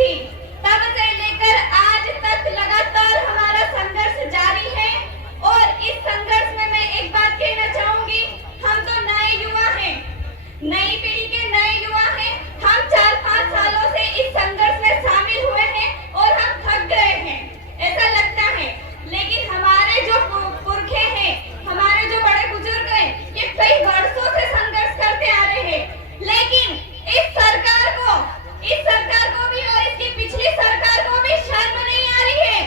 थी, तब से लेकर आज तक लगातार हमारा संघर्ष जारी है। और इस संघर्ष में मैं एक बात कहना चाहूंगी, हम तो नए युवा हैं, नई पीढ़ी के नए युवा हैं। हम 4-5 सालों से इस संघर्ष में शामिल हुए हैं और हम थक गए हैं, ऐसा लगता है। लेकिन हमारे जो पुरखे हैं, हमारे जो बड़े बुजुर्ग हैं, ये कई वर्षों से संघर्ष करते आ रहे हैं। लेकिन इस सरकार को भी और इसकी पिछली सरकार को भी शर्म नहीं आ रही है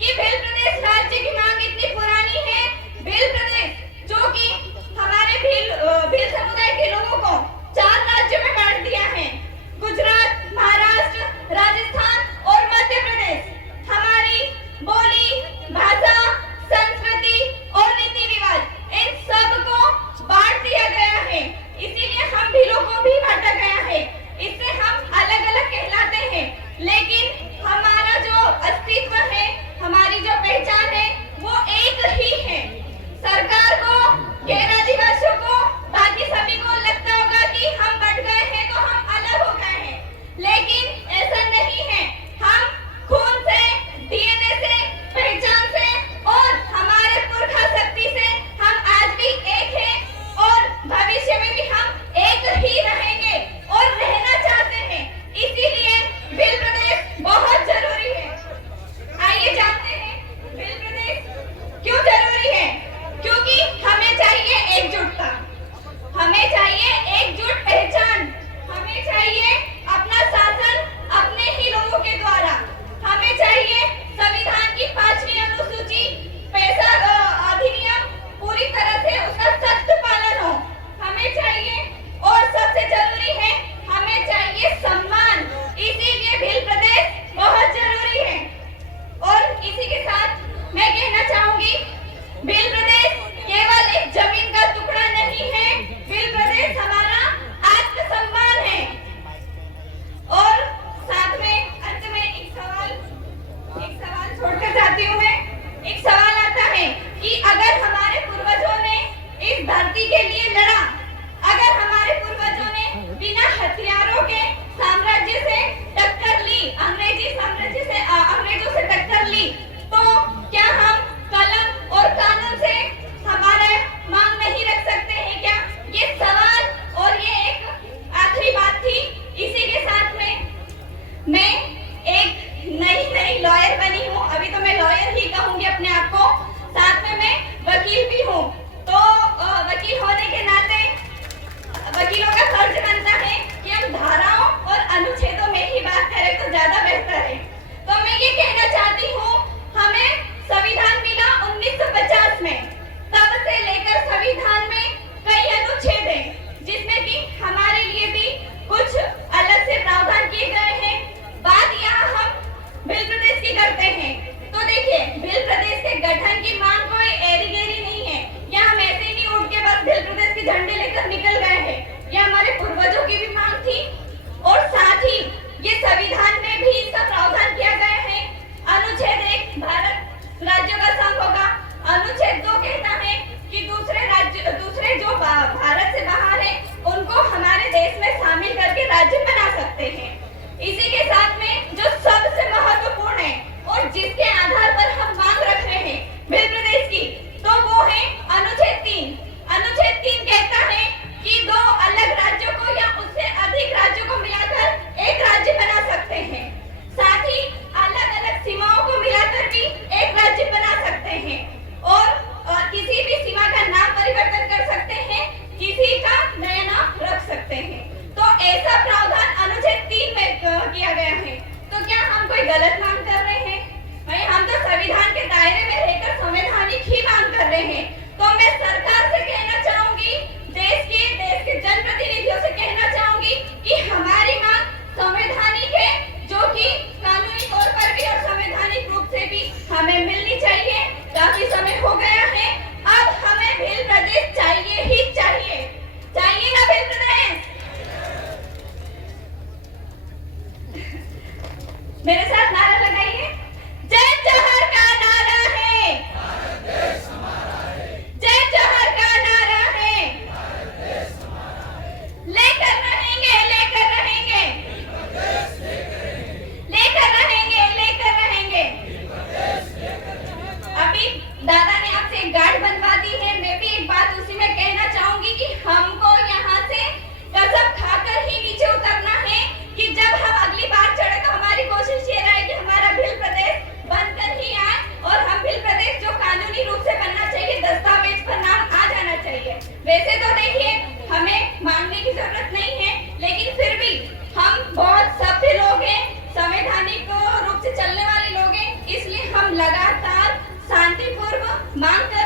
कि भिल प्रदेश राज्य की मांग इतनी पुरानी है। भिल प्रदेश जो कि हमारे भिल समुदाय के लोगों को 4 राज्यों में बांट दिया है, गुजरात, महाराष्ट्र, राजस्थान और मध्य प्रदेश। हमारी बोली, भाषा, संस्कृति और रीति रिवाज इन सब को बांट दिया गया है। इसीलिए हम भिलों को भी बांटा गया है। इससे हम अलग अलग कहलाते हैं, लेकिन हमारा जो अस्तित्व है, हमारी जो पहचान है, वो एक ही है। सरकार को, गैर आदिवासियों को, बाकी सभी को लगता होगा कि हम बढ़ गए हैं तो हम अलग हो गए हैं, लेकिन ऐसा नहीं है। हम खून से, डीएनए से, पहचान से और हमारे पुरखा शक्ति से हम आज भी एक हैं और भविष्य में भी हम एक ही रहेंगे और रहना चाहते हैं। इसीलिए भिल प्रदेश बहुत जरूरी है। आइए जानते हैं भिल प्रदेश क्यों जरूरी है। क्योंकि हमें चाहिए एकजुटता, हमें चाहिए एकजुट पहचान, हमें चाहिए अपना शासन अपने ही लोगों के द्वारा, हमें चाहिए संविधान की 5वीं अनुसूची पैसा अधिनियम पूरी तरह से उसका सख्त पालन हो, हमें चाहिए। और सबसे जरूरी है, हमें चाहिए सम्मान। इसीलिए भिल प्रदेश बहुत जरूरी है। और इसी के साथ मैं कहना चाहूंगी, भिल प्रदेश केवल एक जमीन का टुकड़ा नहीं है, भिल प्रदेश हमारा आत्मसम्मान है। और साथ में अंत में एक सवाल छोड़कर जाती हूँ मैं। एक सवाल आता है कि अगर हमारे पूर्वजों ने इस धरती के लिए लड़ा, अगर हमारे पूर्वजों ने बिना हथियारों के साम्राज्य से टक्कर ली, अंग्रेजों से टक्कर ली, तो क्या हम कलम और कानून से हमारा मांग नहीं रख सकते हैं क्या? ये सवाल और ये एक आखिरी बात थी। इसी के साथ में मैं एक नई लॉयर बनी हूँ, अभी तो मैं लॉयर ही कहूंगी अपने आप को, साथ में मैं वकील भी हूँ। तो वकील होने के नाते वकीलों का फर्ज बनता है कि हम धाराओं और अनुच्छेदों में ही बात करें तो ज्यादा बेहतर है। तो मैं ये कहना चाहती हूँ, हमें संविधान मिला 1950 में, तब से लेकर संविधान में कई अनुच्छेद हैं, जिसमें कि हमारे लिए भी कुछ अलग से प्रावधान किए गए हैं। बात यहाँ हम भिल प्रदेश की करते हैं, तो देखिए भिल प्रदेश के गठन की मांग कोई एरी गैरी नहीं है, या हम ऐसे ही नहीं उठ के बस भिल प्रदेश के झंडे लेकर निकल गए हैं। यह हमारे पूर्वजों की भी मांग थी और साथ ही ये संविधान में भी इसका प्रावधान किया गया है। अनुच्छेद 1 भारत राज्यों का संघ होगा, अनुच्छेद 2 कहता है कि दूसरे जो भारत से बाहर है उनको हमारे देश में शामिल करके राज्य बना सकते हैं। इसी के साथ में जो सबसे महत्वपूर्ण है और जिसके आधार पर हम मांग रख रहे हैं भिल प्रदेश की, तो वो है अनुच्छेद 3। अनुच्छेद 3 कहता है कि 2 अलग राज्यों को या उससे अधिक राज्यों को मिलाकर एक राज्य बना सकते हैं। साथ ही अलग अलग सीमाओं को मिलाकर भी एक राज्य बना सकते हैं और किसी भी सीमा का नाम परिवर्तन कर सकते हैं, किसी का नया नाम रख सकते हैं। तो ऐसा प्रावधान अनुच्छेद 3 में किया गया है। तो क्या हम कोई गलत मांग कर रहे हैं? भाई हम तो संविधान के दायरे में रहकर संवैधानिक ही मांग कर रहे हैं। तो मैं सरकार से कहना चाहूंगी, देश के जनप्रतिनिधियों से कहना चाहूंगी कि हमारी मांग संवैधानिक है, जो कि कानूनी तौर पर भी और संवैधानिक रूप से भी हमें मिलनी चाहिए। काफी समय हो गया है, अब हमें भिल प्रदेश चाहिए ही चाहिए। चाहिए ना भिल प्रदेश? मेरे साथ नारा लगाइए, जय जोहर का नारा है, भारत देश हमारा है। जय जोहर का नारा है, भारत देश हमारा है। लेकर रहेंगे, लेकर रहेंगे, शांतिपूर्व मांग कर